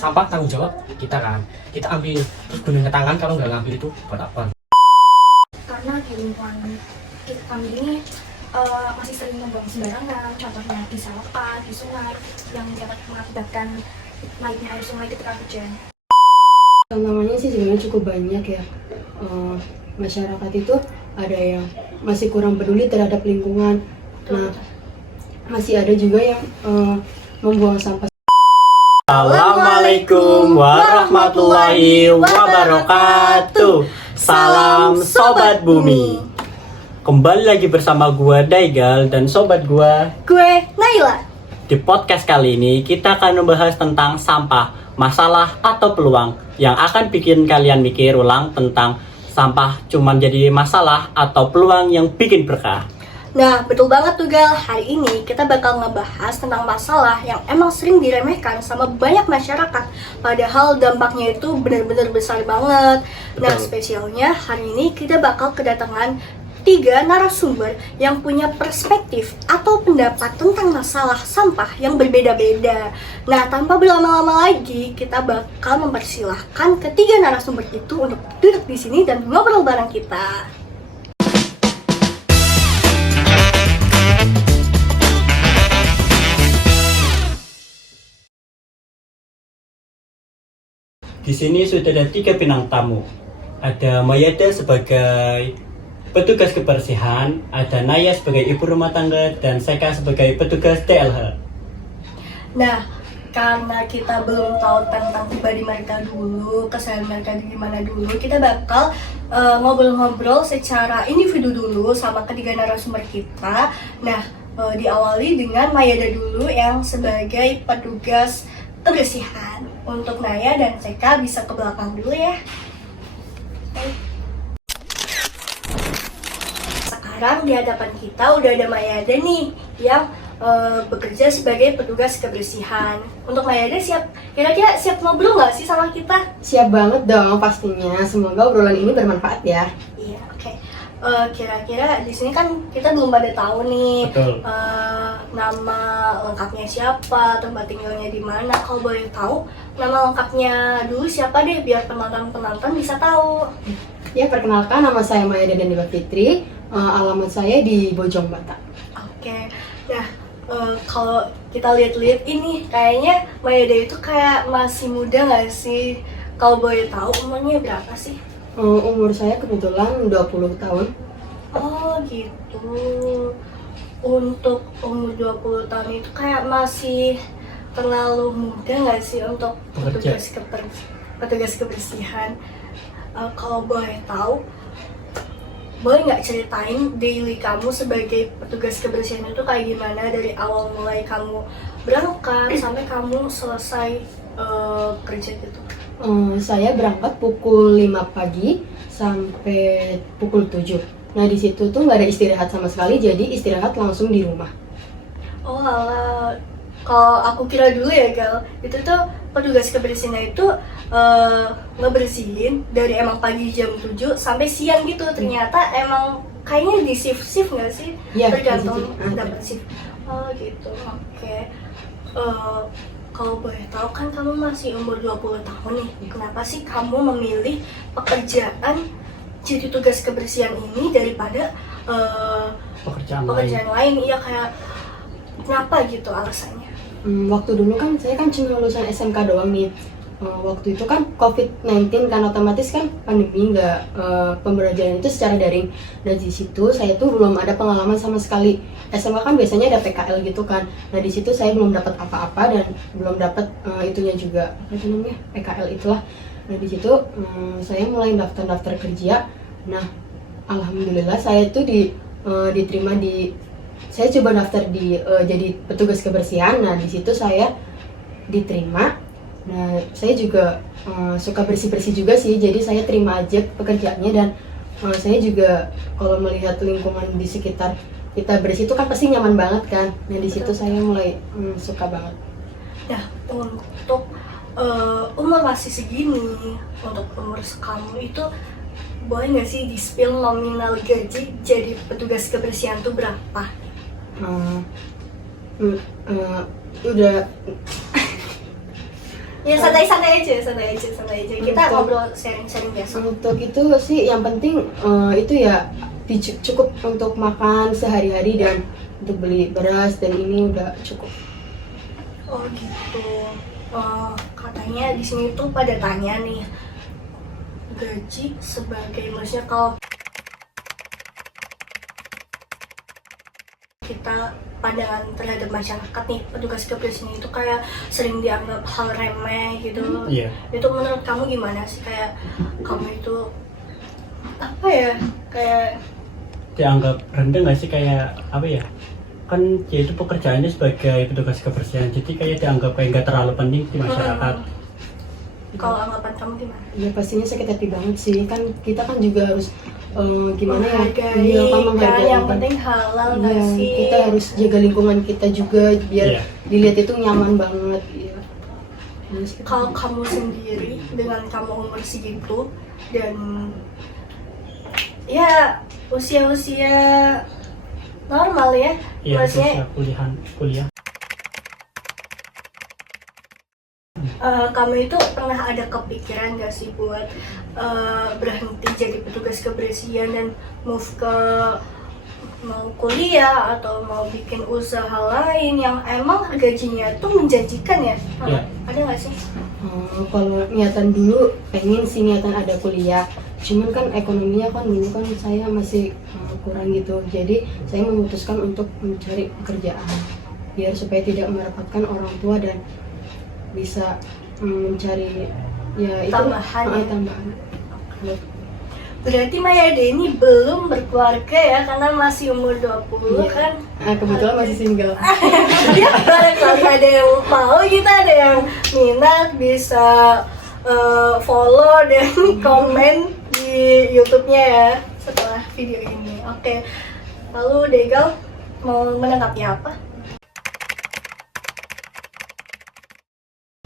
sampah tanggung jawab kita kan. Kita ambil terus gunting ke tangan, kalau nggak ngambil itu buat apa? Karena di lingkungan kita kami ini masih sering membuang sembarangan, contohnya di sampah, di sungai, yang dapat mengakibatkan naiknya air sungai ketika hujan. Tantangannya sih sebenarnya cukup banyak ya. Masyarakat itu ada yang masih kurang peduli terhadap lingkungan. Nah, masih ada juga yang membuang sampah. Assalamualaikum warahmatullahi wabarakatuh. Salam Sobat Bumi. Kembali lagi bersama gua Daigal dan sobat gua Gue Naila. Di podcast kali ini kita akan membahas tentang sampah, masalah atau peluang yang akan bikin kalian mikir ulang tentang sampah cuman jadi masalah atau peluang yang bikin berkah. Nah, betul banget tuh Gal. Hari ini kita bakal ngebahas tentang masalah yang emang sering diremehkan sama banyak masyarakat. Padahal dampaknya itu benar-benar besar banget. Nah, Betul. spesialnya hari ini kita bakal kedatangan 3 narasumber yang punya perspektif atau pendapat tentang masalah sampah yang berbeda-beda. Nah, tanpa berlama-lama lagi, kita bakal mempersilahkan ketiga narasumber itu untuk duduk di sini dan ngobrol bareng kita. Di sini sudah ada 3 bintang tamu. Ada Mayada sebagai petugas kebersihan, ada Naya sebagai ibu rumah tangga, dan Seka sebagai petugas TLH. Nah, karena kita belum tahu tentang pribadi mereka dulu, keseharian mereka gimana dulu, kita bakal ngobrol-ngobrol secara individu dulu sama ketiga narasumber kita. Nah, diawali dengan Mayada dulu yang sebagai petugas kebersihan. Untuk Naya dan Seka bisa ke belakang dulu ya. Sekarang di hadapan kita udah ada Mayada nih yang bekerja sebagai petugas kebersihan. Untuk Mayada kira-kira siap ngobrol nggak sih sama kita? Siap banget dong pastinya. Semoga obrolan ini bermanfaat ya. Iya, oke. Kira-kira di sini kan kita belum pada tahu nih. Betul. Nama lengkapnya siapa, tempat tinggalnya di mana. Kalau boleh tahu nama lengkapnya dulu siapa deh, biar penonton-penonton bisa tahu. Ya, perkenalkan, nama saya Mayada Danila Fitri. Alamat saya di Bojong Batak. Oke. Nah, kalau kita lihat-lihat ini kayaknya Mayada itu kayak masih muda nggak sih? Kalau boleh tahu umurnya berapa sih? Umur saya kebetulan 20 tahun. Oh gitu. Untuk umur 20 tahun itu kayak masih terlalu muda nggak sih untuk Bekerja. petugas kebersihan? Kalau boleh tahu, boleh nggak ceritain daily kamu sebagai petugas kebersihan itu kayak gimana, dari awal mulai kamu berangkat sampai kamu selesai kerja gitu? Saya berangkat pukul 5 pagi sampai pukul 7. Nah, di situ tuh nggak ada istirahat sama sekali, jadi istirahat langsung di rumah. Oh alah, kalau aku kira dulu ya Gal, itu tuh petugas kebersihan itu ngebersihin dari emang pagi jam 7 sampai siang gitu. Ternyata emang kayaknya di shift nggak sih? Iya, Tergantung di shift. dapat shift. Oh gitu, oke. Kalau boleh tahu kan kamu masih umur 20 tahun nih, kenapa sih kamu memilih pekerjaan jadi tugas kebersihan ini daripada Pekerjaan lain. pekerjaan lain? Iya, kayak kenapa gitu alasannya? Waktu dulu kan saya kan cuma lulusan SMK doang nih. Waktu itu kan COVID-19 kan, otomatis kan pandemi, nggak pembelajaran itu secara daring. Dan di situ saya tuh belum ada pengalaman sama sekali. SMK kan biasanya ada PKL gitu kan. Nah, di situ saya belum dapat apa-apa dan belum dapat itunya juga, apa itu namanya, PKL itulah. Nah, di situ saya mulai daftar kerja. Nah, alhamdulillah saya tuh diterima saya coba daftar jadi petugas kebersihan. Nah, di situ saya diterima. Nah, saya juga suka bersih-bersih juga sih, jadi saya terima aja pekerjaannya. Dan saya juga kalau melihat lingkungan di sekitar kita bersih itu kan pasti nyaman banget kan. Nah, di situ saya mulai suka banget. Nah, untuk umur masih segini, untuk umur kamu itu boleh nggak sih di-spill nominal gaji jadi petugas kebersihan tuh berapa? Udah Ya santai-santai aja, kita Untuk- ngobrol sharing-sharing biasa. Untuk itu sih yang penting itu ya cukup untuk makan sehari-hari dan untuk beli beras dan ini udah cukup. Oh gitu. Katanya di sini tuh pada tanya nih, gaji sebagai, maksudnya kalau kita pandangan terhadap masyarakat nih, petugas kebersihan itu kayak sering dianggap hal remeh gitu. Iya. Itu menurut kamu gimana sih, kayak kamu itu apa ya, kayak Dianggap rendah nggak sih, kayak apa ya? Kan dia itu pekerjaannya sebagai petugas kebersihan, jadi kayak dianggap kayak nggak terlalu penting di masyarakat. kalau anggapan kamu gimana? Ya pastinya sakit hati banget sih, kan kita kan juga harus gimana ya, Menghargai, iya, kan kan menghargai yang kan. penting halal Iya, nggak sih? kita harus jaga lingkungan kita juga biar Iya. dilihat itu nyaman banget. Iya. Terus kita- Kalau kamu sendiri dengan kamu umur segitu dan ya usia-usia normal ya, Iya, maksudnya kuliah. kamu itu pernah ada kepikiran gak sih buat berhenti jadi petugas kebersihan dan move ke mau kuliah atau mau bikin usaha lain yang emang gajinya tuh menjanjikan ya? Iya. Ada gak sih? Kalau niatan dulu pengen sih niatan ada kuliah, cuman kan ekonominya kan dulu kan saya masih kurang gitu, jadi saya memutuskan untuk mencari pekerjaan biar supaya tidak merepotkan orang tua dan bisa mencari ya itu Tambahan ya? tambahan. Berarti Maya Deni belum berkeluarga ya, karena masih umur 20 Iya. kan? Kebetulan masih single. Ya, barangkali ada yang mau, kita ada yang minat, bisa follow dan komen di YouTube-nya ya setelah video ini. Oke, lalu Degal mau menanggapi apa?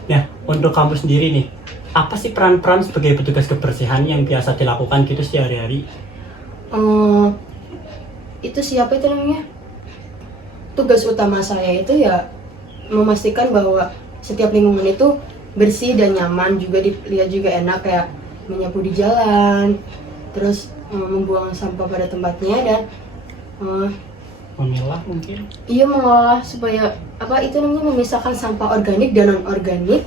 Nah, untuk kamu sendiri nih, apa sih peran-peran sebagai petugas kebersihan yang biasa dilakukan gitu sehari-hari? Itu siapa itu namanya? Tugas utama saya itu ya memastikan bahwa setiap lingkungan itu bersih dan nyaman, juga dilihat juga enak, kayak menyapu di jalan, terus membuang sampah pada tempatnya dan Memilah mungkin? iya mengolah supaya apa itu namanya memisahkan sampah organik dan non organik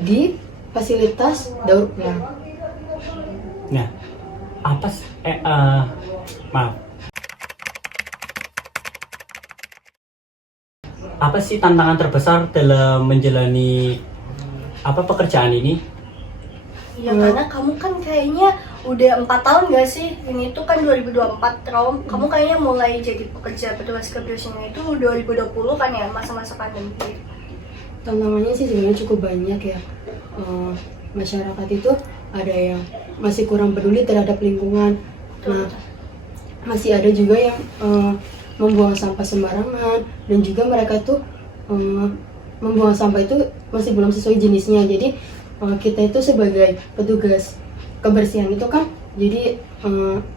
di fasilitas daur ulang. Nah, maaf. Apa sih tantangan terbesar dalam menjalani pekerjaan ini? Ya karena kamu kan kayaknya udah 4 tahun gak sih? Ini tuh kan 2024, kamu kayaknya mulai jadi pekerja petugas kebersihan itu 2020 kan ya, masa-masa pandemi. Tantangannya sih sebenarnya cukup banyak ya. Masyarakat itu ada yang masih kurang peduli terhadap lingkungan. Nah, masih ada juga yang membuang sampah sembarangan dan juga mereka tuh membuang sampah itu masih belum sesuai jenisnya. Jadi kita itu sebagai petugas kebersihan itu kan jadi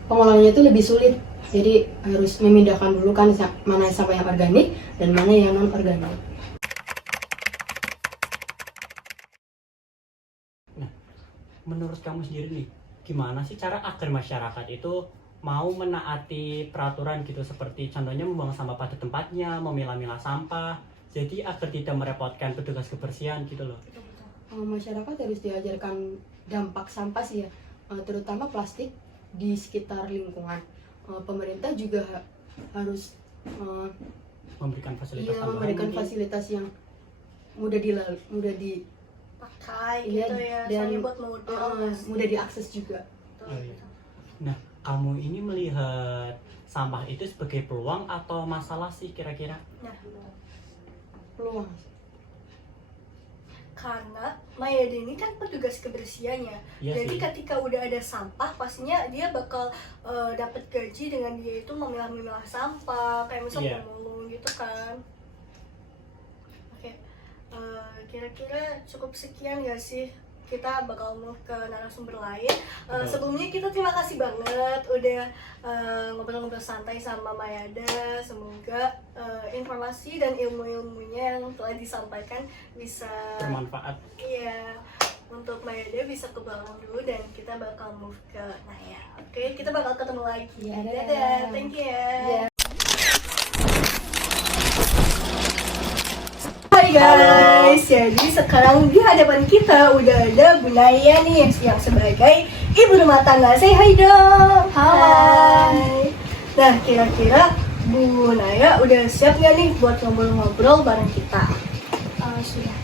pengelolanya itu lebih sulit. Jadi harus memindahkan dulu kan mana sampah yang organik dan mana yang non organik. Menurut kamu sendiri nih, gimana sih cara agar masyarakat itu mau menaati peraturan gitu, seperti contohnya membuang sampah pada tempatnya, memilah-milah sampah, jadi agar tidak merepotkan petugas kebersihan gitu loh. Masyarakat harus diajarkan dampak sampah sih ya, terutama plastik di sekitar lingkungan. Pemerintah juga harus Memberikan fasilitas tambahan memberikan mungkin. fasilitas yang mudah di Pakai Iya, gitu ya, dan soalnya buat modal. mudah diakses juga. Oh, iya. Nah, kamu ini melihat sampah itu sebagai peluang atau masalah sih kira-kira? Nah, Peluang. karena Maya Deni kan petugas kebersihannya, Iya jadi sih. ketika udah ada sampah pastinya dia bakal dapat gaji dengan dia itu memilah-milah sampah, kayak misal Iya. pemulung gitu kan. Oke, kira-kira cukup sekian gak sih kita bakal move ke narasumber lain. Sebelumnya kita terima kasih banget udah ngobrol-ngobrol santai sama Mayada. Semoga informasi dan ilmu-ilmunya yang telah disampaikan bisa Bermanfaat. iya untuk Mayada bisa ke belakang dulu dan kita bakal move ke Naya. Oke, kita bakal ketemu lagi. Iya, Dadah, dadah. thank you ya. Iya. Hai guys, jadi sekarang di hadapan kita udah ada Bu Naya nih yang sebagai ibu rumah tangga. Say hi dong. Hai. Nah, kira-kira Bu Naya udah siap nggak nih buat ngobrol-ngobrol bareng kita? Sudah.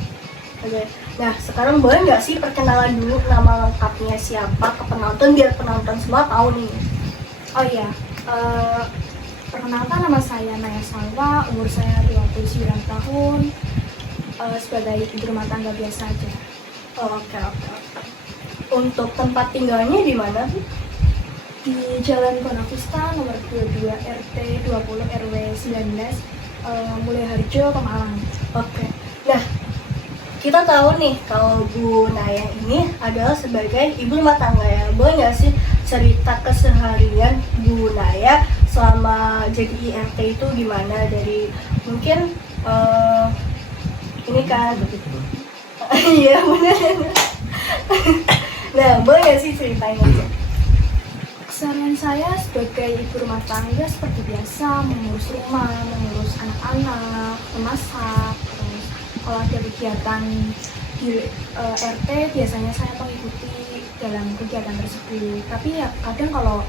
Oke. Nah, sekarang boleh nggak sih perkenalan dulu nama lengkapnya siapa ke penonton biar penonton semua tahu nih. Oh iya, perkenalkan nama saya Naya Salwa, umur saya 29 tahun, sebagai ibu rumah tangga biasa aja. Oh, oke. Untuk tempat tinggalnya di mana, Bu? Di Jalan Bonavista nomor 22 RT 20 RW 19, Mulai Harjo, Pemalang. Oke. Nah, kita tahu nih kalau Bu Naya ini adalah sebagai ibu rumah tangga ya. Boleh nggak sih cerita keseharian Bu Naya selama jadi IRT itu gimana, dari mungkin ini kan iya benar. Nah, boleh nggak sih ceritain aja? Keseharian saya sebagai ibu rumah tangga seperti biasa, mengurus rumah, mengurus anak-anak, memasak, terus kalau ada kegiatan di RT biasanya saya mengikuti dalam kegiatan tersebut. Tapi ya kadang kalau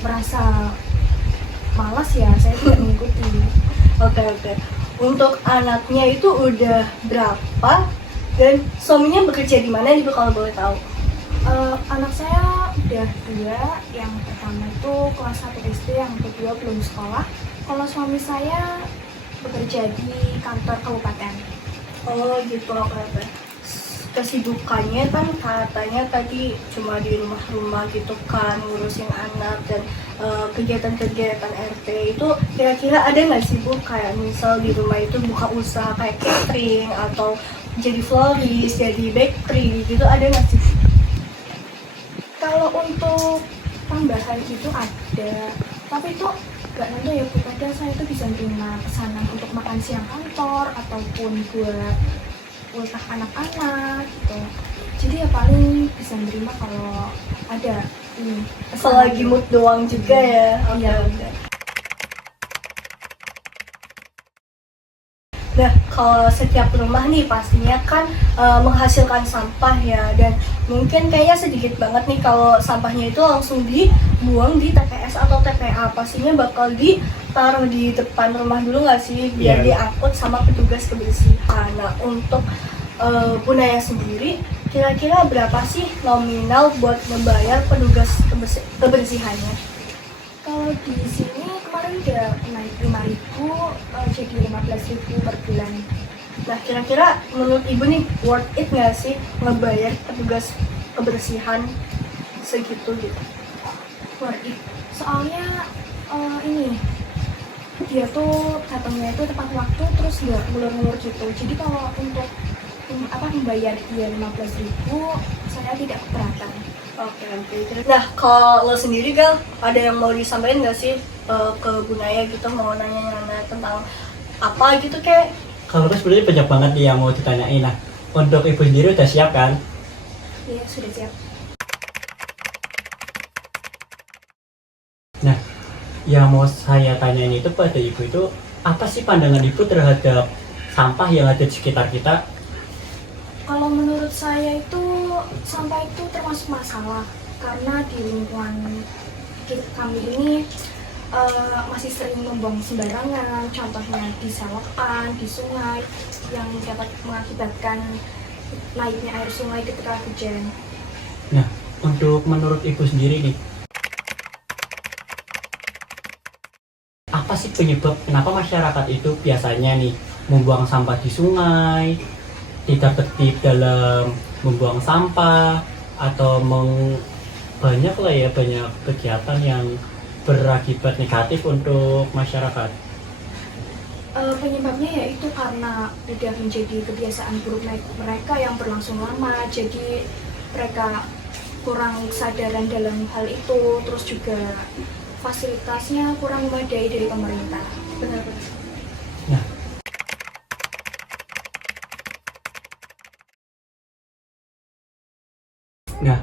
merasa malas ya saya tidak mengikuti. Oke. Untuk anaknya itu udah berapa dan suaminya bekerja di mana nih, Bu, kalau boleh tahu? Anak saya udah 2, yang pertama itu kelas 1 SD, yang kedua belum sekolah. Kalau suami saya bekerja di kantor kabupaten. Oh gitu, oke. Kesibukannya kan katanya tadi cuma di rumah-rumah gitu kan, ngurusin anak dan kegiatan-kegiatan RT itu kira-kira ada nggak sih, Bu, kayak misal di rumah itu buka usaha kayak catering atau jadi florist, jadi bakery gitu, ada nggak sih? Kalau untuk tambahan itu ada, tapi itu nggak nentu ya Bu. Kadang saya itu bisa terima pesanan untuk makan siang kantor ataupun buat ultah anak-anak gitu. Jadi ya paling bisa menerima kalau ada ini Kalau lagi mood doang juga ya. Iya. Oke. Nah, kalau setiap rumah nih pastinya kan menghasilkan sampah ya, dan mungkin kayaknya sedikit banget nih kalau sampahnya itu langsung dibuang di TPS atau TPA. Pastinya bakal ditaruh di depan rumah dulu nggak sih, biar Iya. diangkut sama petugas kebersihan. Nah, untuk Bu Naya sendiri, kira-kira berapa sih nominal buat membayar petugas kebersihannya? Kalau di sini kemarin udah naik 5.000, jadi 15.000 per bulan. Nah, kira-kira menurut Ibu nih, worth it nggak sih ngebayar petugas kebersihan segitu gitu? Worth it. Soalnya ini dia tuh datangnya itu tepat waktu, terus nggak ngulur-ngulur gitu. Jadi kalau untuk membayar dia 15.000, saya tidak keberatan. Oke. Nah, kalau lo sendiri, Gal, ada yang mau disampaikan nggak sih ke Bu Naya gitu, mau nanya-nanya tentang apa gitu kayak? Kalau kan sebenarnya banyak banget nih yang mau ditanyain. Nah, untuk ibu sendiri udah siap kan? Iya, sudah siap. Nah, yang mau saya tanyain itu pada ibu itu, apa sih pandangan ibu terhadap sampah yang ada di sekitar kita? Kalau menurut saya itu sampah itu termasuk masalah karena di lingkungan kami ini masih sering membuang sembarangan, contohnya di selokan, di sungai, yang dapat mengakibatkan naiknya air sungai ketika hujan. Nah, untuk menurut ibu sendiri nih, apa sih penyebab kenapa masyarakat itu biasanya nih membuang sampah di sungai, tidak tertib dalam membuang sampah, atau banyak kegiatan yang berakibat negatif untuk masyarakat? Penyebabnya yaitu karena udah menjadi kebiasaan buruk mereka yang berlangsung lama, jadi mereka kurang kesadaran dalam hal itu, terus juga fasilitasnya kurang memadai dari pemerintah. Benar-benar. Nah, nah,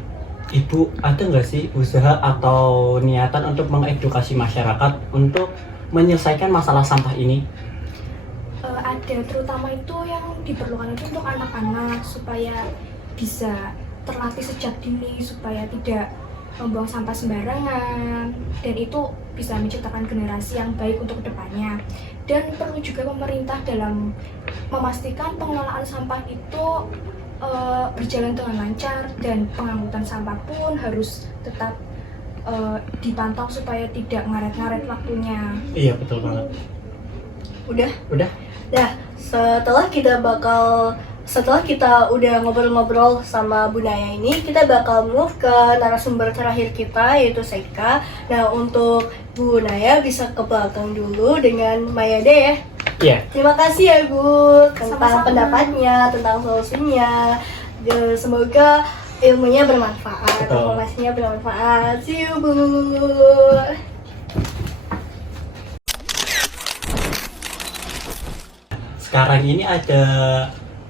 Ibu ada nggak sih usaha atau niatan untuk mengedukasi masyarakat untuk menyelesaikan masalah sampah ini? Ada, terutama itu yang diperlukan itu untuk anak-anak supaya bisa terlatih sejak dini supaya tidak membuang sampah sembarangan, dan itu bisa menciptakan generasi yang baik untuk kedepannya. Dan perlu juga pemerintah dalam memastikan pengelolaan sampah itu berjalan dengan lancar, dan pengangkutan sampah pun harus tetap dipantau supaya tidak ngaret-ngaret waktunya. Iya, betul banget. Udah. Nah, setelah kita udah ngobrol-ngobrol sama Bu Naya ini, kita bakal move ke narasumber terakhir kita, yaitu Seika. Nah, untuk Bu Naya bisa ke belakang dulu dengan Mayade ya. Iya. Terima kasih ya Bu, tentang Sama-sama. pendapatnya, tentang solusinya. Semoga ilmunya bermanfaat, Betul. informasinya bermanfaat. See you Bu. Sekarang ini ada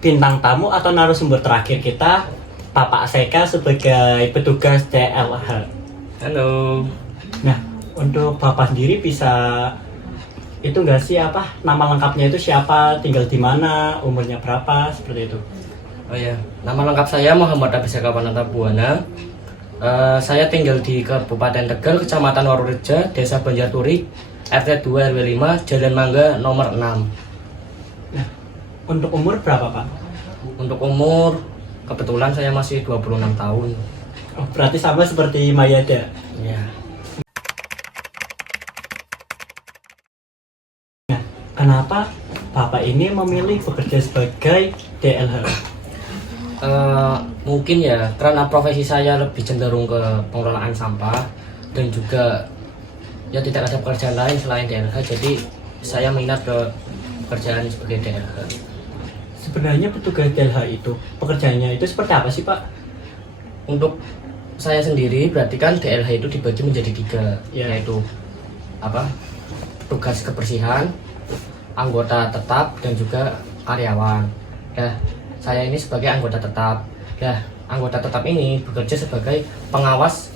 bintang tamu atau narasumber terakhir kita, Bapak Seika sebagai petugas DLH. Halo. Nah, untuk Bapak sendiri bisa itu nggak sih apa nama lengkapnya itu siapa, tinggal di mana, umurnya berapa, seperti itu. Oh ya, nama lengkap saya Muhammad Abisaka Panata Buana. Saya tinggal di Kabupaten Tegal, Kecamatan Warureja, Desa Banjarturi, RT 2 RW 5, Jalan Mangga nomor 6. Nah, untuk umur berapa Pak? Untuk umur, kebetulan saya masih 26 tahun. Oh, berarti sama seperti Mayada. Ya. Nah, kenapa Bapak ini memilih bekerja sebagai DLH? Mungkin ya karena profesi saya lebih cenderung ke pengelolaan sampah, dan juga ya tidak ada pekerjaan lain selain DLH, jadi saya minat ke pekerjaan sebagai DLH. Sebenarnya petugas DLH itu pekerjaannya itu seperti apa sih Pak? Untuk saya sendiri berarti kan DLH itu dibagi menjadi 3, Ya. yaitu apa? Petugas kebersihan, anggota tetap, dan juga karyawan. Ya, saya ini sebagai anggota tetap. Ya, anggota tetap ini bekerja sebagai pengawas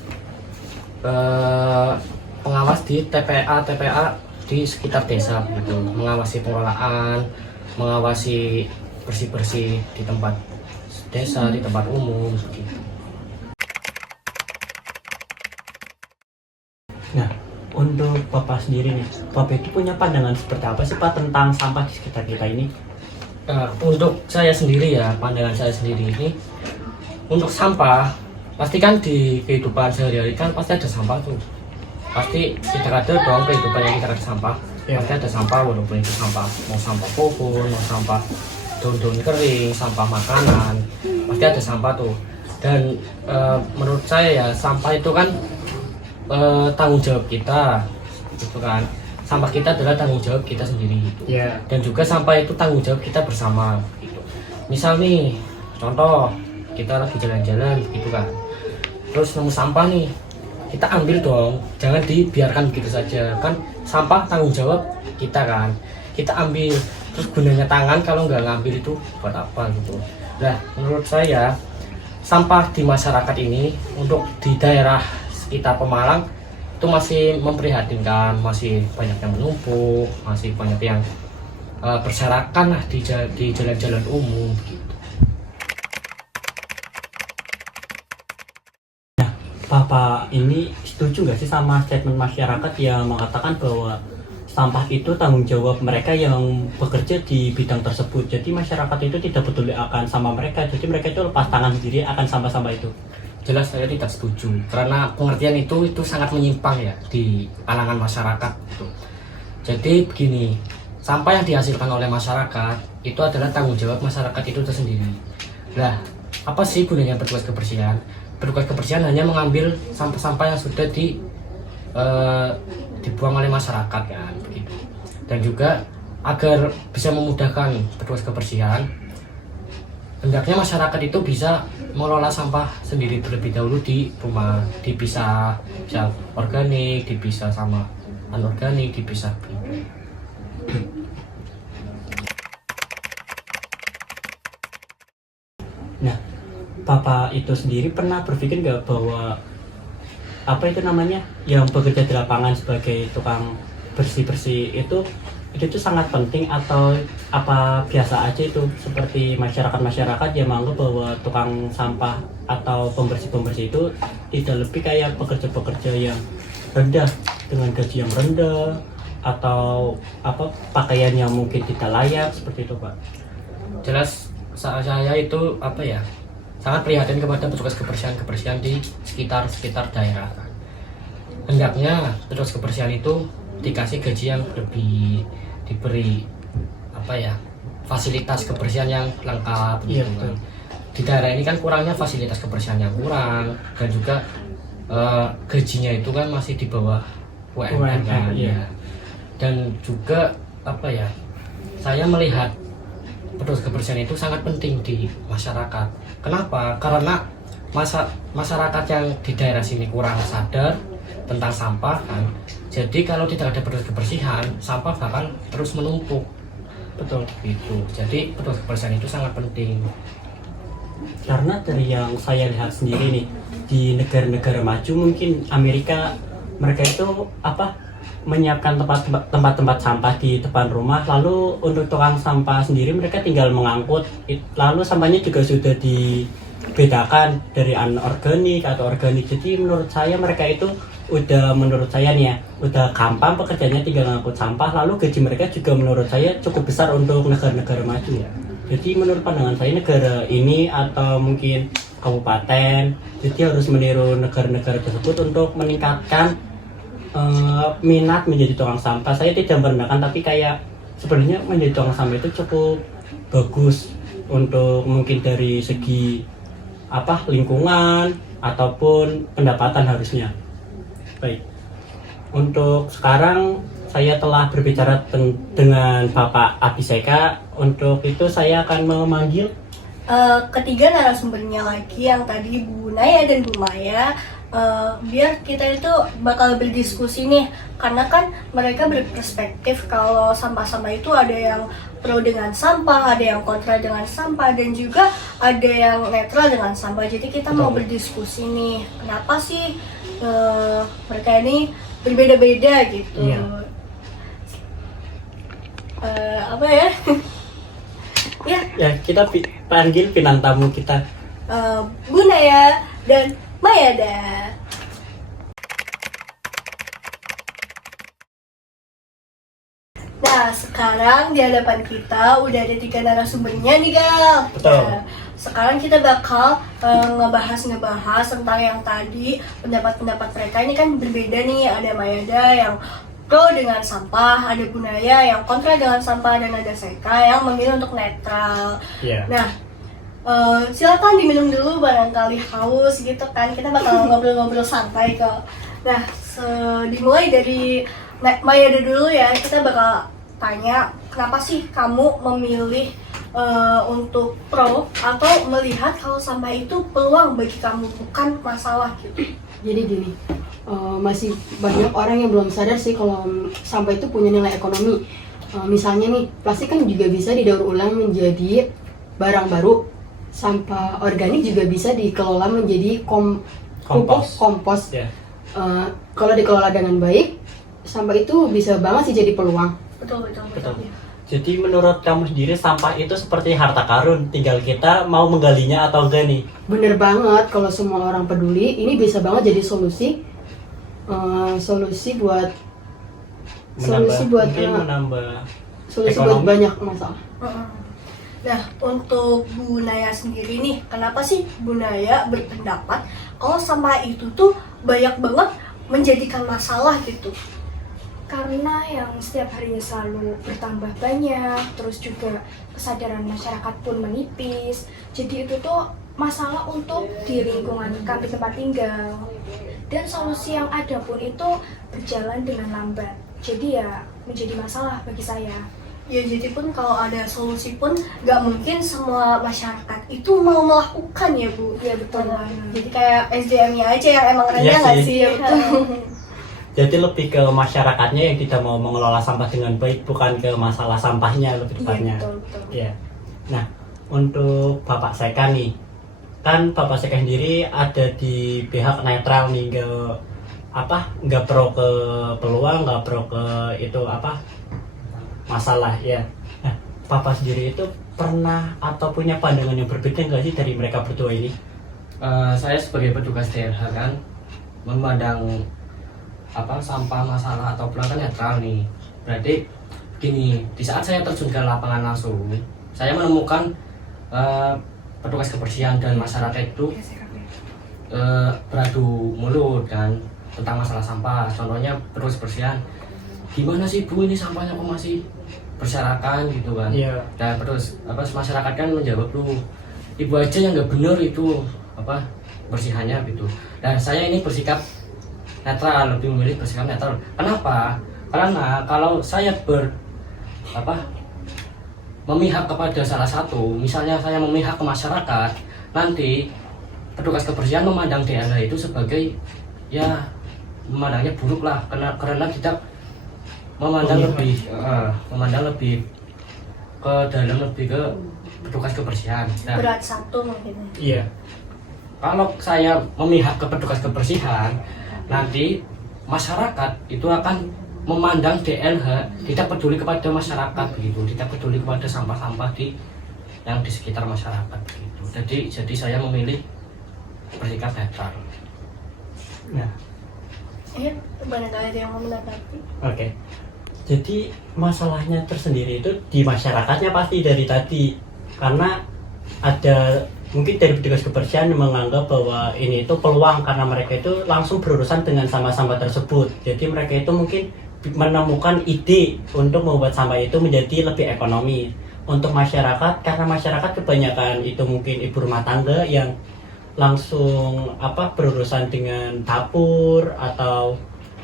di TPA di sekitar desa, gitu. Mengawasi pengelolaan, mengawasi bersih-bersih di tempat desa, di tempat umum, begitu. Nah, untuk Bapak sendiri nih, Bapak itu punya pandangan seperti apa sih Pak tentang sampah di sekitar kita ini? Untuk saya sendiri ya, pandangan saya sendiri ini, untuk sampah, pasti kan di kehidupan sehari-hari kan pasti ada sampah tuh. Pasti kita ada dong kehidupan yang kita ada sampah. Ya. Pasti ada sampah, walaupun itu sampah, mau sampah pohon, mau sampah daun-daun kering, sampah makanan, pasti ada sampah tuh. Dan menurut saya ya, sampah itu kan tanggung jawab kita, gitu kan. Sampah kita adalah tanggung jawab kita sendiri, gitu. Ya. Dan juga sampah itu tanggung jawab kita bersama, gitu. Misal nih, contoh kita lagi jalan-jalan, gitu kan. Terus nemu sampah nih, kita ambil dong, jangan dibiarkan begitu saja. Kan sampah tanggung jawab kita kan, kita ambil. Terus gunanya tangan kalau nggak ngambil itu buat apa gitu. Nah, menurut saya sampah di masyarakat ini untuk di daerah sekitar Pemalang itu masih memprihatinkan, masih banyak yang menumpuk, masih banyak yang berserakan lah di jalan-jalan umum gitu. Bapak ini setuju nggak sih sama statement masyarakat yang mengatakan bahwa sampah itu tanggung jawab mereka yang bekerja di bidang tersebut. Jadi masyarakat itu tidak peduli akan sampah mereka, jadi mereka itu lepas tangan sendiri akan sampah-sampah itu. Jelas saya tidak setuju, karena pengertian itu sangat menyimpang ya di kalangan masyarakat gitu. Jadi begini, sampah yang dihasilkan oleh masyarakat itu adalah tanggung jawab masyarakat itu tersendiri. Nah, apa sih gunanya petugas kebersihan? Petugas kebersihan hanya mengambil sampah-sampah yang sudah dibuang oleh masyarakat kan, begitu. Dan juga agar bisa memudahkan petugas kebersihan, hendaknya masyarakat itu bisa mengelola sampah sendiri terlebih dahulu di rumah, dipisah, bisa organik, dipisah sama anorganik, dipisah. Nah, Bapak itu sendiri pernah berpikir nggak bahwa apa itu namanya yang bekerja di lapangan sebagai tukang bersih-bersih itu tuh sangat penting, atau apa biasa aja itu seperti masyarakat yang menganggap bahwa tukang sampah atau pembersih-pembersih itu tidak lebih kayak pekerja-pekerja yang rendah dengan gaji yang rendah atau apa pakaian yang mungkin tidak layak seperti itu, Pak? Jelas saya itu apa ya, sangat prihatin kepada petugas kebersihan di sekitar daerah kan. Hendaknya petugas kebersihan itu dikasih gaji yang lebih, diberi apa ya, fasilitas kebersihan yang lengkap Iya, gitu kan. betul. Di daerah ini kan kurangnya fasilitas kebersihan yang kurang, dan juga gajinya itu kan masih di bawah UMR kan. iya. Ya. Dan juga apa ya, saya melihat petugas kebersihan itu sangat penting di masyarakat. Kenapa? Karena masyarakat yang di daerah sini kurang sadar tentang sampah kan. Jadi kalau tidak ada petugas kebersihan, sampah bakal terus menumpuk. Betul. Gitu. Jadi petugas kebersihan itu sangat penting. Karena dari yang saya lihat sendiri nih, di negara-negara maju mungkin Amerika, mereka itu apa menyiapkan tempat-tempat sampah di depan rumah, lalu untuk tukang sampah sendiri mereka tinggal mengangkut, lalu sampahnya juga sudah dibedakan dari anorganik atau organik. Jadi menurut saya mereka itu menurut saya nih ya, udah gampang pekerjaannya, tinggal ngangkut sampah, lalu gaji mereka juga menurut saya cukup besar untuk negara-negara maju ya. Jadi menurut pandangan saya, negara ini atau mungkin kabupaten jadi harus meniru negara-negara tersebut untuk meningkatkan minat menjadi tukang sampah. Saya tidak merendahkan, tapi kayak sebenarnya menjadi tukang sampah itu cukup bagus untuk mungkin dari segi apa lingkungan ataupun pendapatan harusnya. Baik, untuk sekarang saya telah berbicara dengan Bapak Abiseka. Untuk itu saya akan memanggil ketiga narasumbernya lagi, yang tadi Bu Naya dan Bu Maya. Biar kita itu bakal berdiskusi nih, karena kan mereka berperspektif kalau sampah-sampah itu ada yang pro dengan sampah, ada yang kontra dengan sampah, dan juga ada yang netral dengan sampah. Jadi kita mau berdiskusi nih, kenapa sih mereka ini berbeda-beda gitu. Iya. Apa ya? ya kita panggil bintang tamu kita. Bu Naya dan Mayada. Nah, sekarang di hadapan kita udah ada 3 narasumbernya nih, Gal. Betul. Nah, sekarang kita bakal ngebahas tentang yang tadi, pendapat-pendapat mereka ini kan berbeda nih. Ada Mayada yang pro dengan sampah, ada Bu Naya yang kontra dengan sampah, dan ada Seka yang memilih untuk netral. Iya. Nah, silakan diminum dulu, barangkali haus gitu kan. Kita bakal ngobrol-ngobrol santai kok. Nah, dimulai dari Mayada dulu ya. Kita bakal tanya, kenapa sih kamu memilih untuk pro atau melihat kalau sampah itu peluang bagi kamu, bukan masalah gitu? Jadi gini, masih banyak orang yang belum sadar sih kalau sampah itu punya nilai ekonomi. Misalnya nih, plastik kan juga bisa didaur ulang menjadi barang baru. Sampah organik juga bisa dikelola menjadi pupuk kompos. Ya. Kalau dikelola dengan baik, sampah itu bisa banget sih jadi peluang. Betul. Jadi menurut kamu sendiri sampah itu seperti harta karun, tinggal kita mau menggalinya atau enggak nih? Bener banget, kalau semua orang peduli, ini bisa banget jadi solusi buat menambah ekonomi. banyak masalah. Nah, untuk Bu Naya sendiri nih, kenapa sih Bu Naya berpendapat kalau sampah itu tuh banyak banget menjadikan masalah gitu? Karena yang setiap harinya selalu bertambah banyak, terus juga kesadaran masyarakat pun menipis. Jadi itu tuh masalah untuk di lingkungan kami tempat tinggal. Dan solusi yang ada pun itu berjalan dengan lambat. Jadi ya menjadi masalah bagi saya. Ya jadi pun kalau ada solusi pun nggak mungkin semua masyarakat itu mau melakukan ya Bu. Iya betul. Jadi kayak SDM-nya aja yang emang rendah Iya nggak sih. sih? Iya, betul. Jadi lebih ke masyarakatnya yang tidak mau mengelola sampah dengan baik, bukan ke masalah sampahnya lebih Iya tepatnya. betul betul. Ya. Nah, untuk Bapak Seka nih, kan Bapak Seka sendiri ada di pihak netral nih, nggak pro ke peluang, nggak pro ke itu masalah ya. Nah, Bapak sendiri itu pernah atau punya pandangan yang berbeda nggak sih dari mereka berdua ini? Saya sebagai petugas DLH kan memandang sampah, masalah atau peluang kan netral nih. Berarti gini, di saat saya terjun ke lapangan langsung, saya menemukan petugas kebersihan dan masyarakat itu beradu mulut kan tentang masalah sampah. Contohnya petugas kebersihan, gimana sih Bu ini sampahnya kok masih berserakan gitu kan. Iya. Nah terus masyarakat kan menjawab, lu ibu aja yang nggak bener itu bersihannya gitu. Dan saya ini bersikap netral, lebih memilih bersikap netral. Kenapa? Karena kalau saya memihak kepada salah satu, misalnya saya memihak ke masyarakat, nanti petugas kebersihan memandang DLH itu sebagai ya memandangnya buruk lah, karena kita memandang lebih ke dalam, lebih ke petugas kebersihan. Nah, Berat satu mungkin. Iya. kalau saya memihak ke petugas kebersihan, nanti masyarakat itu akan memandang DLH tidak peduli kepada masyarakat begitu, tidak peduli kepada sampah-sampah yang di sekitar masyarakat begitu. Jadi saya memilih bersikap netral. Nah, Barangkali ada yang mau menanggapi. oke. Jadi masalahnya tersendiri itu di masyarakatnya pasti dari tadi, karena ada mungkin dari petugas kebersihan yang menganggap bahwa ini itu peluang karena mereka itu langsung berurusan dengan sampah-sampah tersebut. Jadi mereka itu mungkin menemukan ide untuk membuat sampah itu menjadi lebih ekonomi. Untuk masyarakat, karena masyarakat kebanyakan itu mungkin ibu rumah tangga yang langsung berurusan dengan dapur atau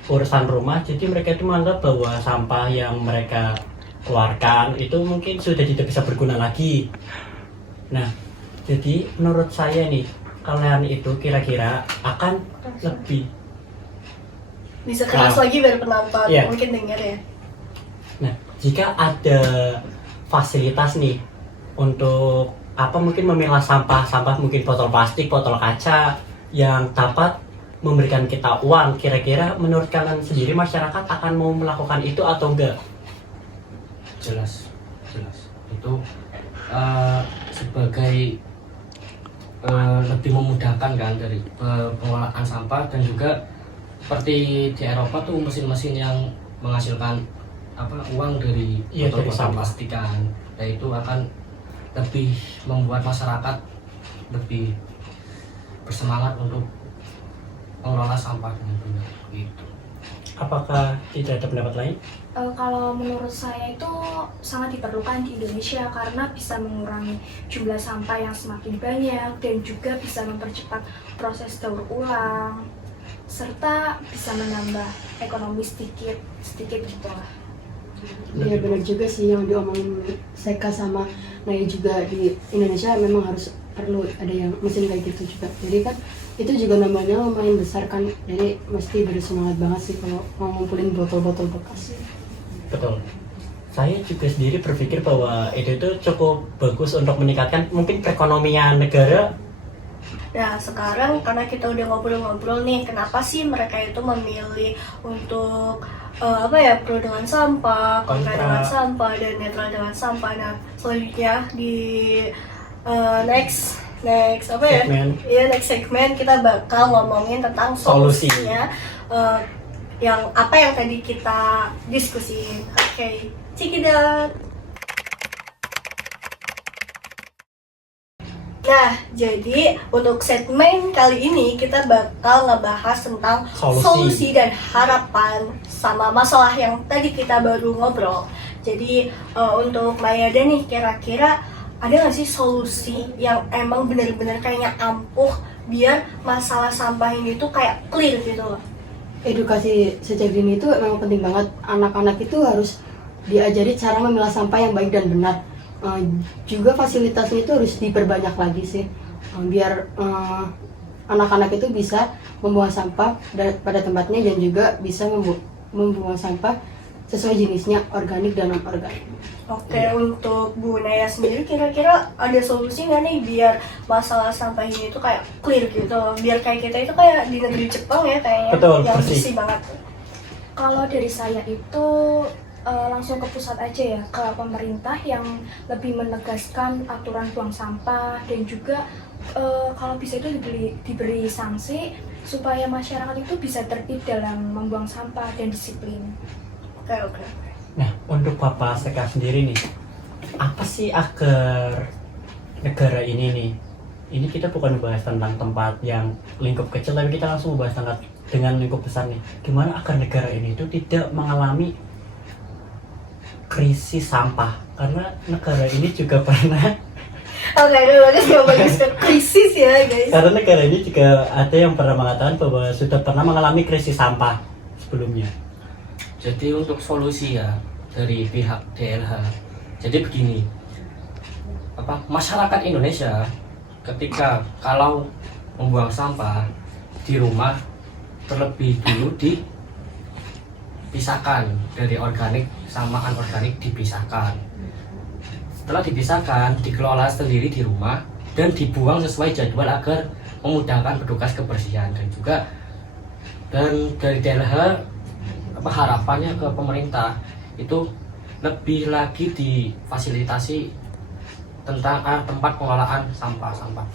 urusan rumah, jadi mereka itu menganggap bahwa sampah yang mereka keluarkan itu mungkin sudah tidak bisa berguna lagi. Nah, jadi menurut saya nih, kalian itu kira-kira akan lebih Bisa keras lagi biar penonton Iya. mungkin denger ya. Nah, jika ada fasilitas nih untuk mungkin memilah sampah mungkin botol plastik, botol kaca yang dapat memberikan kita uang, kira-kira menurut kalian sendiri masyarakat akan mau melakukan itu atau enggak? Jelas itu sebagai lebih memudahkan kan dari pengolahan sampah, dan juga seperti di Eropa tuh mesin-mesin yang menghasilkan uang dari Iya, dari botol-botol sampah. plastik kan. Nah itu akan lebih membuat masyarakat lebih bersemangat untuk mengelola sampah dengan benar gitu. Apakah tidak ada pendapat lain? Kalau menurut saya itu sangat diperlukan di Indonesia karena bisa mengurangi jumlah sampah yang semakin banyak dan juga bisa mempercepat proses daur ulang serta bisa menambah ekonomi sedikit gitu lah. Iya benar juga sih yang diomongin Seka sama Naya juga, di Indonesia memang harus perlu ada yang mesin kayak gitu juga. Jadi kan itu juga namanya lumayan besar kan, jadi mesti bersemangat banget sih kalau mau ngumpulin botol-botol bekas. Betul. Saya juga sendiri berpikir bahwa itu cukup bagus untuk meningkatkan mungkin perekonomian negara. Nah sekarang karena kita udah ngobrol-ngobrol nih, kenapa sih mereka itu memilih untuk pro dengan sampah, kontra dengan sampah, dan netral dengan sampah. Nah selanjutnya di next Segmen. next segmen kita bakal ngomongin tentang Solusi. solusinya yang tadi kita diskusiin. Oke, check it out. Nah, jadi untuk segmen kali ini kita bakal ngebahas tentang solusi dan harapan sama masalah yang tadi kita baru ngobrol. Jadi untuk Mayada nih, kira-kira ada nggak sih solusi yang emang benar-benar kayaknya ampuh biar masalah sampah ini tuh kayak clear gitu loh? Edukasi sejak dini itu memang penting banget. Anak-anak itu harus diajari cara memilah sampah yang baik dan benar. Juga fasilitasnya itu harus diperbanyak lagi sih, biar anak-anak itu bisa membuang sampah pada tempatnya dan juga bisa membuang sampah sesuai jenisnya, organik dan non organik. Oke, untuk Bu Naya sendiri kira-kira ada solusi nggak nih biar masalah sampah ini tuh kayak clear gitu, biar kayak kita itu kayak di negeri Jepang ya kayaknya, Betul, yang bersih. bersih banget. Kalau dari saya itu langsung ke pusat aja ya, ke pemerintah yang lebih menegaskan aturan buang sampah dan juga kalau bisa itu diberi sanksi supaya masyarakat itu bisa tertib dalam membuang sampah dan disiplin. Oke. Nah, untuk Bapak Seka sendiri nih, apa sih agar negara ini nih, ini kita bukan membahas tentang tempat yang lingkup kecil, tapi kita langsung membahas tentang dengan lingkup besar nih. Gimana agar negara ini itu tidak mengalami krisis sampah? Karena negara ini juga pernah, Oke, bagus ya, bagus ke krisis ya guys. karena negara ini juga ada yang pernah mengatakan bahwa sudah pernah mengalami krisis sampah sebelumnya. Jadi untuk solusi ya dari pihak DLH, jadi begini, masyarakat Indonesia ketika kalau membuang sampah di rumah terlebih dulu dipisahkan, dari organik sama anorganik dipisahkan. Setelah dipisahkan, dikelola sendiri di rumah dan dibuang sesuai jadwal agar memudahkan petugas kebersihan. Dan dari DLH harapannya ke pemerintah itu lebih lagi difasilitasi tentang tempat pengelolaan sampah-sampah.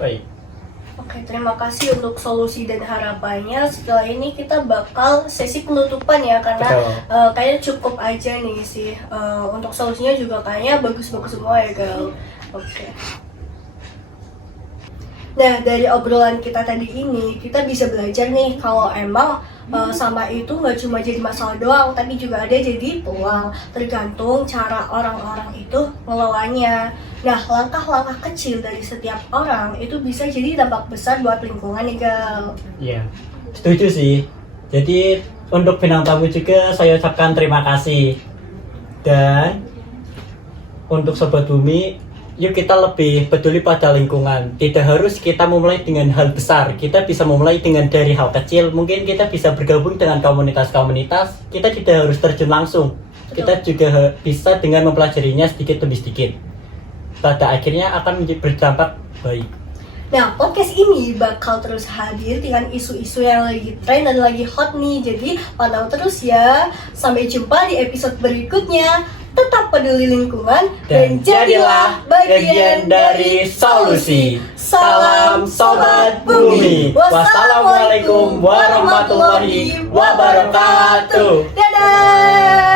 Baik. Oke, terima kasih untuk solusi dan harapannya. Setelah ini kita bakal sesi penutupan ya, karena kayaknya cukup aja nih sih. Untuk solusinya juga kayaknya bagus-bagus semua ya, Gal. Oke. Nah, dari obrolan kita tadi ini, kita bisa belajar nih kalau emang sampah itu nggak cuma jadi masalah doang, tapi juga ada jadi peluang, tergantung cara orang-orang itu ngelolanya. Nah, langkah-langkah kecil dari setiap orang itu bisa jadi dampak besar buat lingkungan nih, Gal. Iya, setuju sih. Jadi untuk bintang tamu juga saya ucapkan terima kasih. Dan untuk Sobat Bumi, yuk kita lebih peduli pada lingkungan. Tidak harus kita memulai dengan hal besar. Kita bisa memulai dengan dari hal kecil. Mungkin kita bisa bergabung dengan komunitas-komunitas. Kita tidak harus terjun langsung. Kita juga bisa dengan mempelajarinya sedikit demi sedikit. Pada akhirnya akan berdampak baik. Nah, podcast ini bakal terus hadir dengan isu-isu yang lagi tren dan lagi hot nih. Jadi pantau terus ya. Sampai jumpa di episode berikutnya. Tetap peduli lingkungan dan jadilah bagian dari solusi. Salam Sobat Bumi. Wassalamualaikum warahmatullahi wabarakatuh. Dadah.